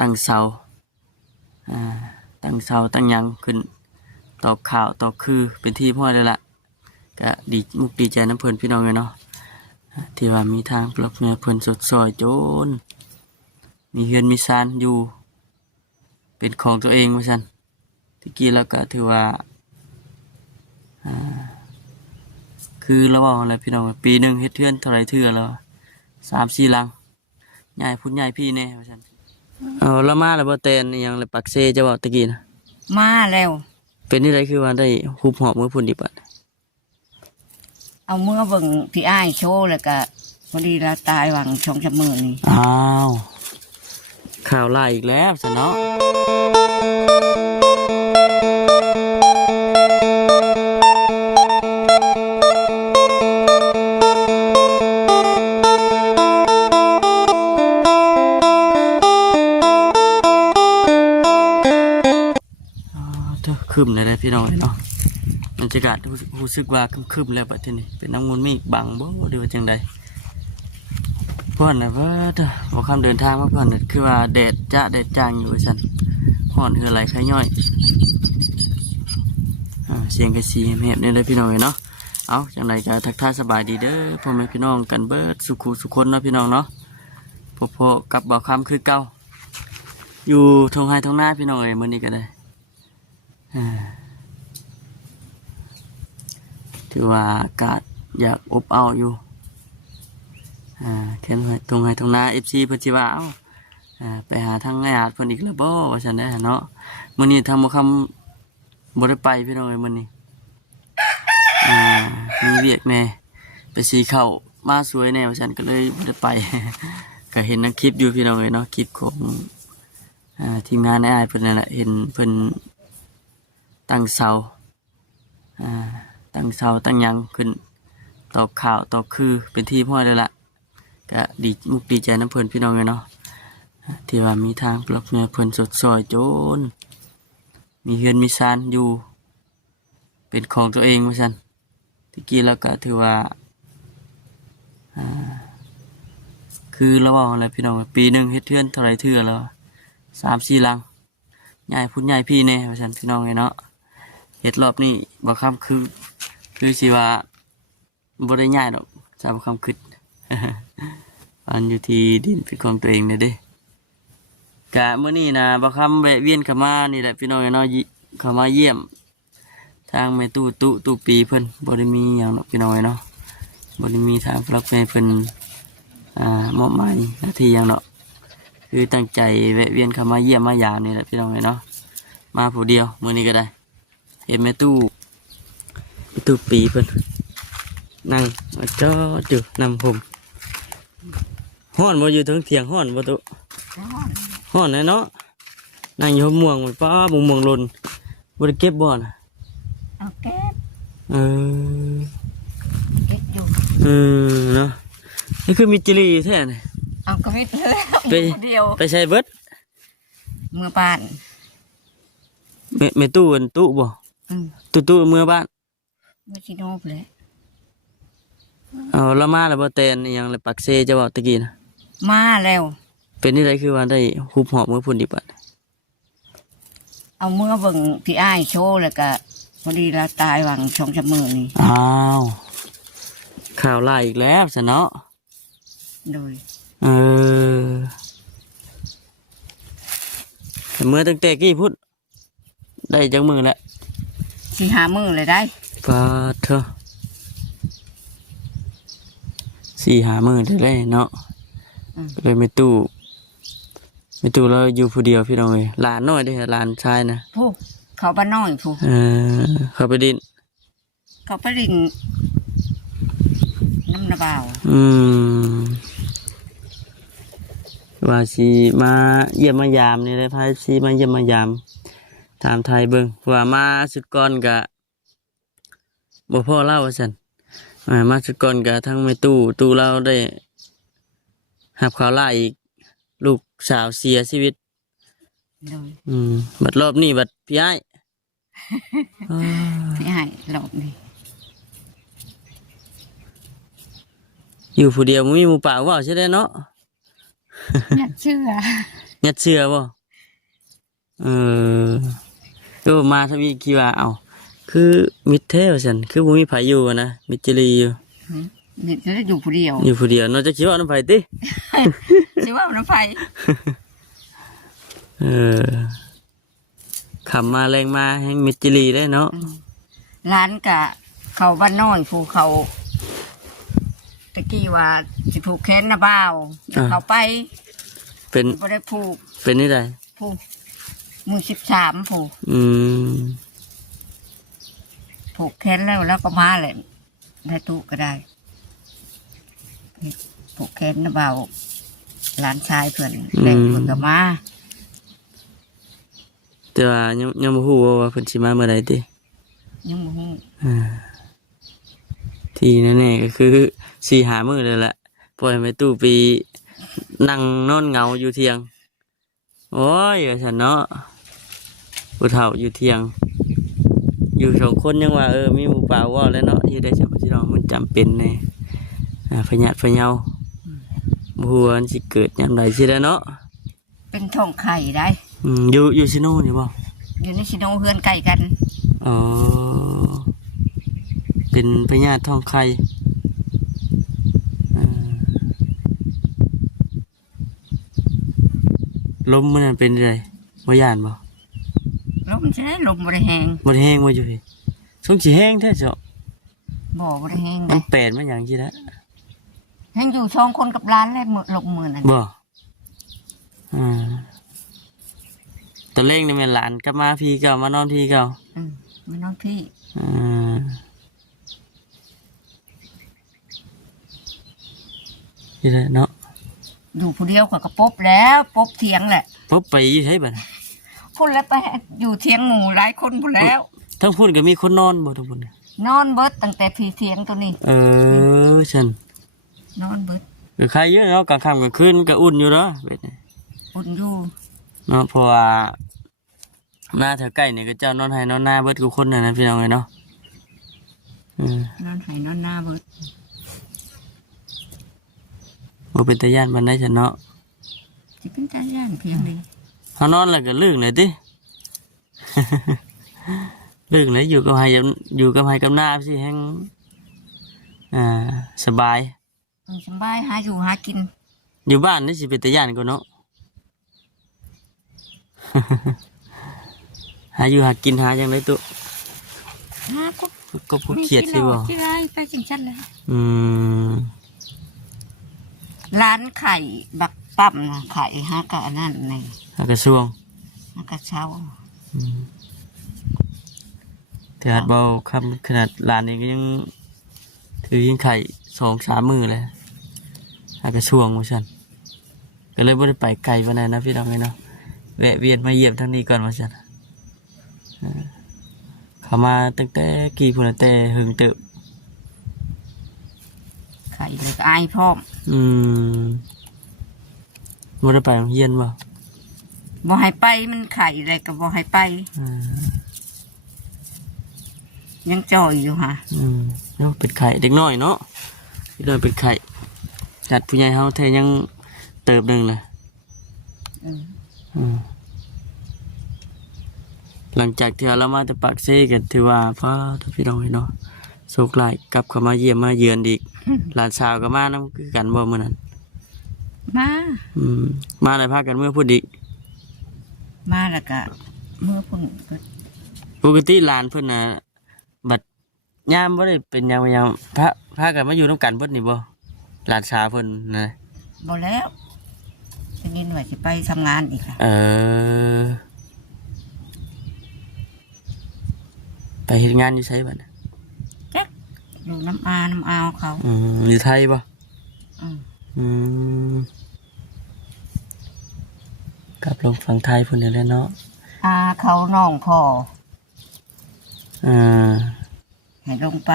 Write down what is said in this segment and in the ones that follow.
ตั้งเสาอ่าตั้งเสาตั้งยังขึ้นตอกข่าวตอกคือเป็นที่พ่อเลยล่ะก็ดีมุกดีใจน้ำเพลินพี่น้องเลยเนาะที่ว่ามีทางปลอบเงินเพลินสดซอยโจนมีเฮือนมีซานอยู่เป็นของตัวเองว่าซั่นที่กี้แล้วก็ถือว่าคือเราบอกอะไรพี่น้องปีหนึ่งเฮ็ดเทือนเท่าไรเทื่อแล้ว3-4 หลังใหญ่พุ่นใหญ่พี่แน่ว่าซั่นเอาละมาแล้วบ่แตนอหยังเลยปักเซจะบอกตะกี้นะ มาแล้ว เป็นนี่ไรคือว่าได้ฮุบหอบมือพุ่นดิบัด เอาเมื่อเบิ่งพี่อ้ายโชว์แล้วก็พอดีเราตายหวัง2-3 มื้อนี่อ้าวข่าวไล่อีกแล้วซะเนาะคืมเลยพี่น้องเนาะบรรยากาศรู้สึกว่าคืมแล้วบัดทีนี้เป็นน้ำมันมีบังบ่หรือว่าจังใดเพื่อนนะว่าพอคำเดินทางมาเพื่อนคือว่าแดดจางอยู่สันห่อนเหือไหลไข่ย่อยเสียงกระซีแหบเนี่ยเลยพี่น้องเนาะเอาจังใดก็ทักทายสบายดีเด้อพ่อแม่พี่น้องกันเบิดสุขุสุคนเนาะพี่น้องเนาะพอกับบ่าวคำคือเก่าอยู่ทงไฮทงหน้าพี่น้องมื้อนี้ก็ได้ถือว่าอากาศอยากอบอ้าวอยู่แค่ตรงไหนตรงหน้าFCเพิ่นสิว่าไปหาทางญาติเพิ่นอีกแล้วบ่ว่าซั่นได้เนาะมื้อนี้ทำบ่คำบ่ได้ไปพี่น้องเอ้ยมื้อนี้มีเวียกแน่ไปสีข้าวมาสวยแน่ว่าซั่นก็เลยบ่ได้ไป ก็เห็นในคลิปอยู่พี่น้องเอ้ยเนาะคลิปของทีมงานอ้ายเพิ่นนั่นแหละเห็นเพิ่นตั้งเสาตั้งยังขึ้นตอกข่าวตอกคือเป็นที่พ่อเลยล่ะก็ดีมุกดีใจน้ำเพลินพี่น้องเลยเนาะที่ว่ามีทางปลอบเงินเพลินสดซอยโจนมีเฮือนมีซานอยู่เป็นของตัวเองว่าซั่นที่กี้แล้วก็ถือว่าคือเราบอกอะไรพี่น้องปีหนึ่งเฮ็ดเทือนเท่าไรเทื่อแล้ว3-4 หลังใหญ่พุ่นใหญ่พี่แน่ว่าซั่นพี่น้องเลยเนาะเฮ็ดรอบนี้บ่คำคือสิว่าบ่ได้ง่ายดอกสามคำคิด อันอยู่ที่ดินเป็นของตัวเองเนี่ยเด้กะมื้อนี้นะบ่คำแวะเวียนเข้ามานี่แหละพี่น้องเนาะเข้ามาเยี่ยมทางแม่ตู้ปีเพิ่นบ่ได้มีหยังดอกพี่น้องเนาะบ่ได้มีทางพลักแม่เพิ่นมอบหมายหน้าที่หยังดอกคือตั้งใจแวะเวียนเข้ามาเยี่ยมมายามนี่แหละพี่น้องเนาะมาผู้เดียวมื้อนี้ก็ได้เห็นแม่ตู้ปีเพิ่นนั่งจอดอยู่นำผมห้อนบ่อยู่ทั้งเถียงห้อนบ่ตุห้อนแน่เนาะนั่งอยู่ม่วงมันป้าม่วงหล่นบ่ได้เก็บบ่น่ะเอาเก็บเออเก็บอยู่เนาะนี่คือมีจิลีแท้นี่เอากระวิดเลยไปเดียวไปใช้เบิดเมื่อบ้านแม่ตู้อันตู้บ่ตู้เมื่อบ้านไม่ชิโนบเลยเอาละมาแล้วบ่แตนอหยังเลยปักเซจะบอกตะกี้นะมาแล้ว เป็นนี่ไรคือว่าได้ฮุบหอบมือพุ่นดิบัด เอาเมื่อเบิ่งพี่อ้ายโชว์แล้วก็พอดีเราตายหวัง2-3 มื้อนี่อ้าวข่าวไล่อีกแล้วซะเนาะโดยเออแต่เมื่อตั้งแต่กี้พุทธได้จังมือแล้ว4-5 มื้อเลยได้ปาเถอะ4-5 มื้อได้เลยเนาะเลยไม่ตู้เราอยู่ผู้เดียวพี่น้องเลยหลานน้อยด้วยหลานชายนะผู้เขาบ้านน้อยผู้เขาไปดินน้ำนาบ่าวว่าสีมาเยี่ยมมายามนี่เลยพายสีมาเยี่ยมมายามถามไทยเบิ่งว่ามาสุดก่อนกะบ่พ่อเล่าว่าซั่นมาสุดก่อนกะทั้งไม่ตู้เราได้หับข่าวล่าอีกลูกสาวเสียชีวิตบัดรอบนี้บัดพี่ไอ้รอบนี้อยู่ผู้เดียวมีหมู่ป่าว่าใช่ไหมเนาะอยากเชื่อ ยัดเสื้อบ่เออก็มาทวีคิดว่าเอาคือมิดเทวสันคือบ่มีไผอยู่อะนะมิดจิรีอยู่ นี่จะอยู่ผู้เดียว อยู่ผู้เดียวนอกจากคิดว่าน้ำไผติ สิว่าน้ำไฟ เออขับมาแรงมาแห่งมิดจิรีได้เนาะ ร้านกะเขาบ้านน้อยผู้เขาตะกี้ว่าสิผูกแขนนะบ่าวเขาไป เป็น บ่ได้ผูก เป็นนี่ได้ ผูกมือ13ผูก อืม ผูกแขนแล้วก็มาเลยได้ตู้ก็ได้ผูกแขนนะบ่าวหลานชายเพิ่นได้เพิ่นก็มา แต่ว่ายังบ่ฮู้ว่าเพิ่นสิมาเมื่อใดติ ยังบ่ฮู้ อ่าที่แน่ๆก็คือ4-5มื้อเลยแหละปล่อยให้ตู้ปีนั่งนอนเหงาอยู่เที่ยงโอ้ยว่าซั่นเนาะผู้เฒ่าอยู่เที่ยง อยู่สองคนยังว่ามีหมู่ป่าว่าแล้วเนาะอยู่ได้จังซี่เนาะมันจำเป็นแน่พญาพะเยาบ่ฮู้ว่ามันสิเกิดยามใดสิได้เนาะ เป็นท้องไข่ได้ อยู่ซิโนนี่บ่ อยู่ในชิโนเฮือนไก่กัน อ๋อเป็นพญาท้องไข่อ่าลมมันเป็นไดบ่ย่านบ่ ลมจะได้ลมบ่ได้แห้ง บ่ได้แห้งบ่อยู่พี่สงสิแห้งแท้เจ้า บ่ได้แห้ง มั ได้ นแปลนมาหยังสิละ แห้งอยู่2คนกับร้านแล้วลงมือนั่น บ่อ่าตอนเร่งนี่แม่นหลานกลับมาพี่เก่ามานอนพี่เก่า มันน้องพี่ อ่านี่แหละเนาะ อยู่ผู้เดียวก็ปบแล้วปบเถียงแหละ พบไปอยู่ใช่บัด พุ่นแล้วไปอยู่เถียงหมู่หลายคนพุ่นแล้ว ทั้งพูดก็มีคนนอนบ่ทุกคนเนี่ย นอนเบิดตั้งแต่พี่เถียงตัวนี้ ฉัน นอนเบิด ก็ใครเยอะเนาะกลางค่ำกลางคืนก็อุ่นอยู่เนาะเบ็ดนี่ อุ่นอยู่ เนาะเพราะว่าหน้าแถวใกล้เนี่ยก็เจ้านอนให้นอนหน้าเบิดกูคนน่ะนะพี่น้องเอ้ยเนาะ นอนให้นอนหน้าเบิด บ่เป็นตาย่านปานใดฉันเนาะ สิเป็นตาย่านเพียงดี เฮานอนแล้วก็ลึกเลยติ ลึกเลยอยู่กับไผกับหน้าสิแฮงสบาย สบายหาอยู่หากิน อยู่บ้านนี่สิเป็นตาย่านกว่าเนาะ หาอยู่หากินหาจังไดตุ หาก็ ก็ผู้เขียดสิบ่ ที่ไรไปจริงชันเลย อืม ร้านไข่บักตั้มนะไข่ฮะกะนั่นนี่ หากระทรวง ฮะกะเช้า แต่อาจเบาคำขนาดร้านนี้ก็ยังถือยิงไข่2-3 มือเลยหากระทรวงว่าฉันก็เลยไม่ได้ไปไกลวันนั้นนะพี่น้องเนาะแวะเวียนมาเยี่ยมทั้งนี้ก่อนว่าฉันเขามาตั้งแต่กี่พุ่นน่ะแต่หึงเติบ ไข่เลยก็อายพร้อม ไม่ได้ไปโรงเรียนบ่ บ่ให้ไปมันไข่เลยก็บ่ให้ไป ยังจ่อยอยู่ฮะ แล้วเป็นไข่เด็กน้อยเนาะพี่น้อยเป็นไข่จัดผู้ใหญ่เฮาแท้ยังเติบหนึ่งเลยหลังจากที่เรามาแต่ปากเซ่กันถือว่าพ่อถ้าพี่น้องเนาะโชคร้ายกลับเข้ามาเยี่ยมมาเยือนอีก หลานสาวก็มานํคือกันบ่มื้อนั้น มา มาได้พากันเมื่อพูดอีก มาแล้วก็เมื่อพุ่นก็ ปกติหลานเพิ่นน่ะบัดยามบ่ได้เป็นยามพากันมาอยู่นํกันเบิดนี่บ่หลานสาวเพิ่นนะ บ่แล้วจะยินว่าสิไปทำงานอีกค่ะ ไปเฮ็ดงานอยู่ไสบัดน่ะ จ๊กอยู่น้ำอาวเขา อยู่ไทยบ่ อืม กลับลงฝั่งไทยพุ่นนี่แหละเนาะ เขาน้องพ่อ อ่า ให้ลงไป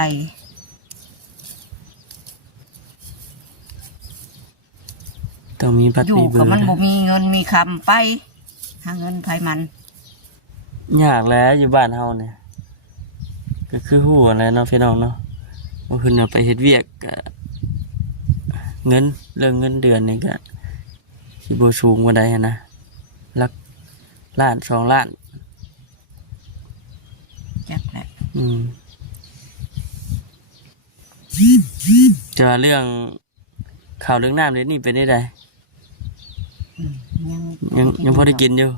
ต้องมีบัตร อยู่ มีเบอ กับ ร์ มัน นะ บ่มีเงินมีคำไปหาเงินไผมัน ยากแล้วอยู่บ้านเฮาเนี่ยก็คือฮู้แหล้วเนาะพี่น้องเนาะบ่ขึ้นเอาไปเฮ็ดเวียกก็เงินเรื่องเงินเดือนนี่ก็สิบ่สูงปานใดหันนะ ลักล้าน2 ล้าน จักแหละ จะว่าเรื่องข่าวเรื่องน้ำเดี๋ยวนี้เป็นได้ได ยังพอได้กินอยู่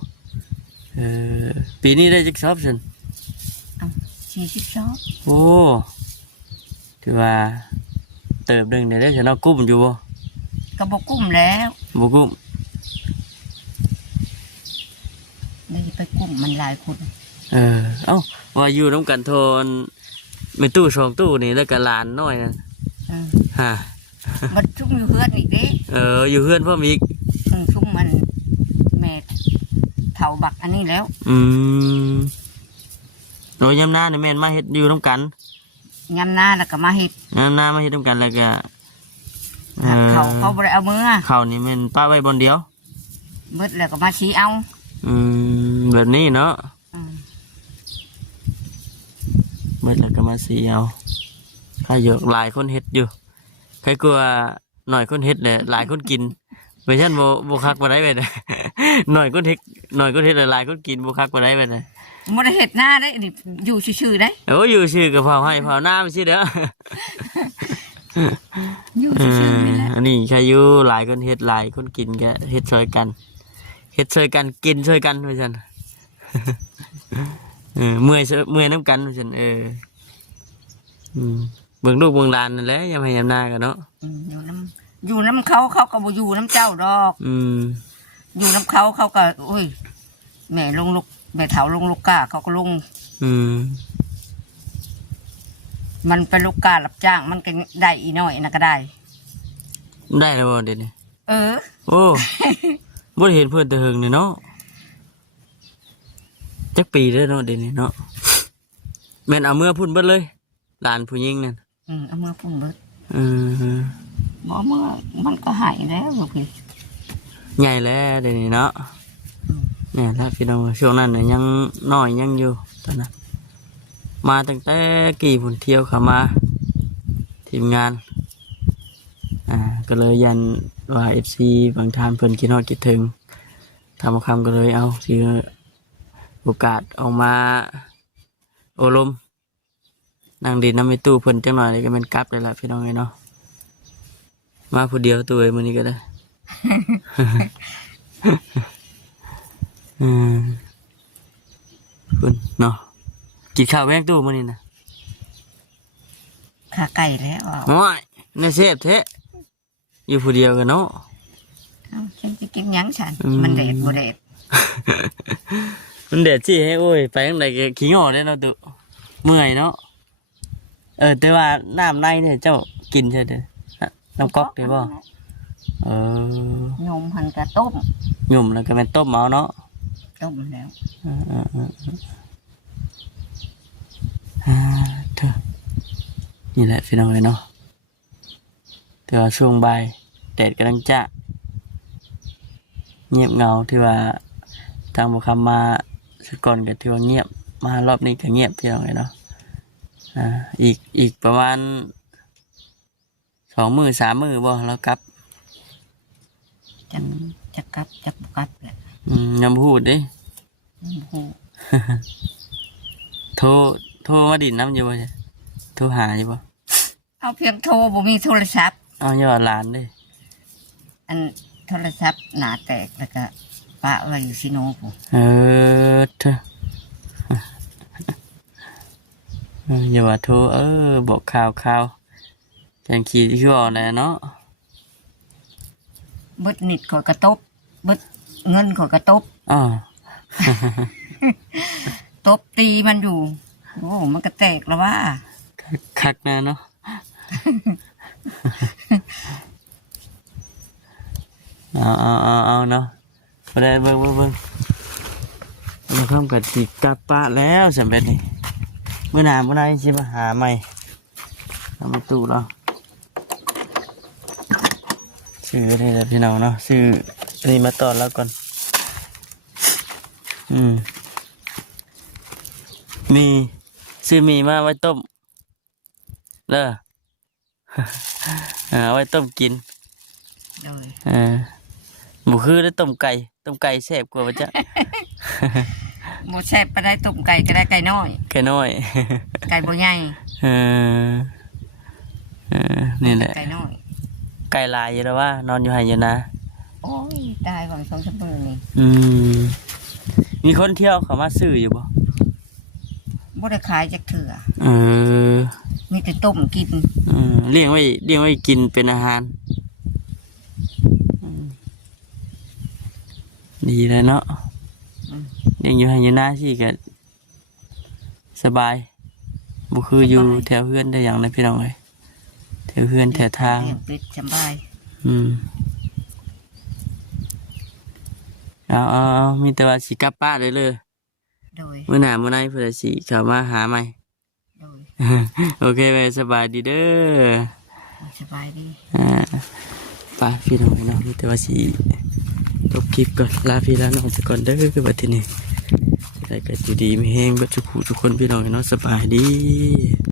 ปีนี้ได้จักซอบซั่น 40ซอบ โอ้ถือว่าเติบหนึงได้ฉันเอากุ้มอยู่บ่ ก็บ่กุ้มแล้ว บ่กุ้ม นี่ไปกุ้มมันหลายคน เอ้าว่าอยู่น้ำกันโทนมีตู้2 ตู้นี่แล้วก็หลานน้อยนั่นฮะ มันชุ่มอยู่เฮือนอีกเด้ อยู่เฮือนพ่อมอีก ชุ่มมันแม่เฒ่าบักอันนี้แล้ว โดยยามหน้านี่แม่นมาเฮ็ดอยู่น้ำกัน ยำหน้าแล้วก็มาเฮ็ด ยามหน้ามาเฮ็ดน้ำกันแล้วก็ เขาบ่ได้เอามือ ข้าวนี่แม่นป้าไว้บนเดียว เบิดแล้วก็มาชี้เอา แบบนี้เนาะเมื่อแล้วก็มาสีเอาถ้าเยอะหลายคนเฮ็ดอยู่ใครกลัวหน่อยคนเฮ็ดเลยหลายคนกินไปชั่นโบคักมาได้ไปเลย หน่อยคนเฮ็ดหลายคนกินโบคักมาได้ไปเลย บ่ได้เฮ็ดหน้าได้นี่อยู่ซื่อๆได้ โอ้อยู่ชื่อกับเผาให้เผาหน้าไม่ใช่เด้อ อยู่ซื่อๆนี่แหละ อันนี้ใครอยู่หลายคนเฮ็ดหลายคนกินก็เฮ็ดช่วยกันเฮ็ดช่วยกันกินช่วยกันไปชั่น เมื่อยน้ำกันไปชั่นเบิ่งลูกเบิ่งหลานนั่นแหละยามให้ยามหน้ากันเนาะ อยู่น้ำเขาก็บ่อยู่น้ำเจ้าดอกอยู่น้ำเขาก็โอ้ยแม่ลงลูกแม่เฒ่าลงลูกกาเขาก็ลงมันเป็นลูกการับจ้างมันก็ได้อีน้อยนะก็ได้ ได้แล้วบ่เดี๋ยวนี้ โอ้ บ่ได้เห็นเพิ่นแต่เฮิงนี่เนาะจักปีแล้วเนาะเดี๋ยวนี้เนาะแม่นเอาเมื่อพุ่นเบิดเลยหลานผู้หญิงนั่น เอามือพุ่นเบิดบ่เมื่อมันก็หายแล้วลูกพี่ ใหญ่แล้วเดี๋ยวนี้เนาะเนี่ยถ้าพี่น้องช่วงนั้นน่ะยังน้อยยังอยู่ตอนนั้นมาตั้งแต่กี่พุ่นเที่ยวเข้ามาทีมงานก็เลยยันว่า FC บางท่านเพิ่นคิดฮอดคิดถึงทำคำก็เลยเอาสิโอกาสออกมาโอลมนั่งดินน้ำในตู้เพิ่นจังหน่อยเลยก็เป็นกลับเลยล่ะพี่น้องเนาะมาผู้เดียวตัวเองมื้อนี้ก็ได้ คุณเนาะกินข้าวแวงตู้มื้อนี้นะ ขาไก่แล้ว โอ้ยในเซฟเทะอยู่ผู้เดียวกันเนาะ ฉันจะกินยังฉันมันแดดบ่แดด มันแดดจี้ให้โอ้ยไปทางใดก็ขี้งอได้เนาะตุเมื่อยเนาะแต่ว่าน้ำในเนี่ยเจ้ากินใช่เด้อน้ำก๊อกได้บ่นมหันกระต้ม หยุ่มแล้วก็เป็นต้มเอาเนาะ ต้มแล้วเถอะนี่แหละพี่น้องเนาะแต่ว่าช่วงบ่ายแดดกำลังจะเงียบเงาที่ว่าทางบุคคลมาสุดก่อนก็ที่ว่าเงียบมารอบนี้ก็เงียบพี่น้องเนาะอีกประมาณ2 มื้อ 3 มื้อบ่แล้วกลับจะกลับจะกลับแหละยังพูดดิ พูด โทรมาดินน้ำอยู่บ่ใช่โทรหาอยู่บ่ เอาเพียงโทรบ่มีโทรศัพท์ เอายอดหลานดิ อันโทรศัพท์หนาแตกแล้วก็ปะไว้อยู่ซิโนปุ๊ เถอะอย่าว่าโทรบอกข่าวแกงขี้ที่ชั่วอะไรเนาะ เบิดนิดข่อยกระตบเบิดเงินข่อยกระตบ ตบตีมันอยู่โอ้มันก็แตกแล้วว่า คักแน่เนาะ เอาเนาะพอได้เบิ่งมันเพิ่มกับสิกลับปะแล้วสำเร็จนี่เมื่อนานสิมาหาใหม่ทำประตูเราซื้อนี่แหละพี่น้องเนาะซื้อนี่มาตอนแล้วก่อนมีซื้อมีมาไว้ต้มเด้อ ไว้ต้มกิน บ่คือได้ต้มไก่แซ่บกว่าบ่จ๊ะ บ่แซ่บปานใดต้มไก่ก็ได้ไก่น้อย ไก่น้อย ไก่บ่ใหญ่ เออนี่แหละ ไก่น้อย ไก่หลายอยู่แล้วว่านอนอยู่ไห้อยู่นะ โอ้ยตายหวัง2-3มื้อนี่ มีคนเที่ยวเขามาซื้ออยู่บ่ บ่ได้ขายจักเทื่อ เออ มีแต่ต้มกิน เลี้ยงไว้กินเป็นอาหารดีเลยเนาะเลี้ยงอยู่ไห้อยู่นะสิก็สบายบ่คืออยู่แถวเพื่อนได้อย่างไรพี่น้องเอ้ยแถวเพื่อนแถวทาง เลี้ยงเป็ดสบาย เอามีแต่ว่าสิกลับป้านเลย โดย เมื่อหน้าเมื่อไหร่เพื่อสิเข้ามาหาใหม่ โดย โอเคไปสบายดีเด้อ สบายดี ไป้าพี่น้องเนาะมีแต่ว่าสิจบคลิปก่อนลาพี่ลาน้องไปก่อนเด้อคือบัดทีนี้ได้ก็อยู่ดีมีแฮงเบิดทุกผู้ทุกคนพี่น้องเนาะสบายดี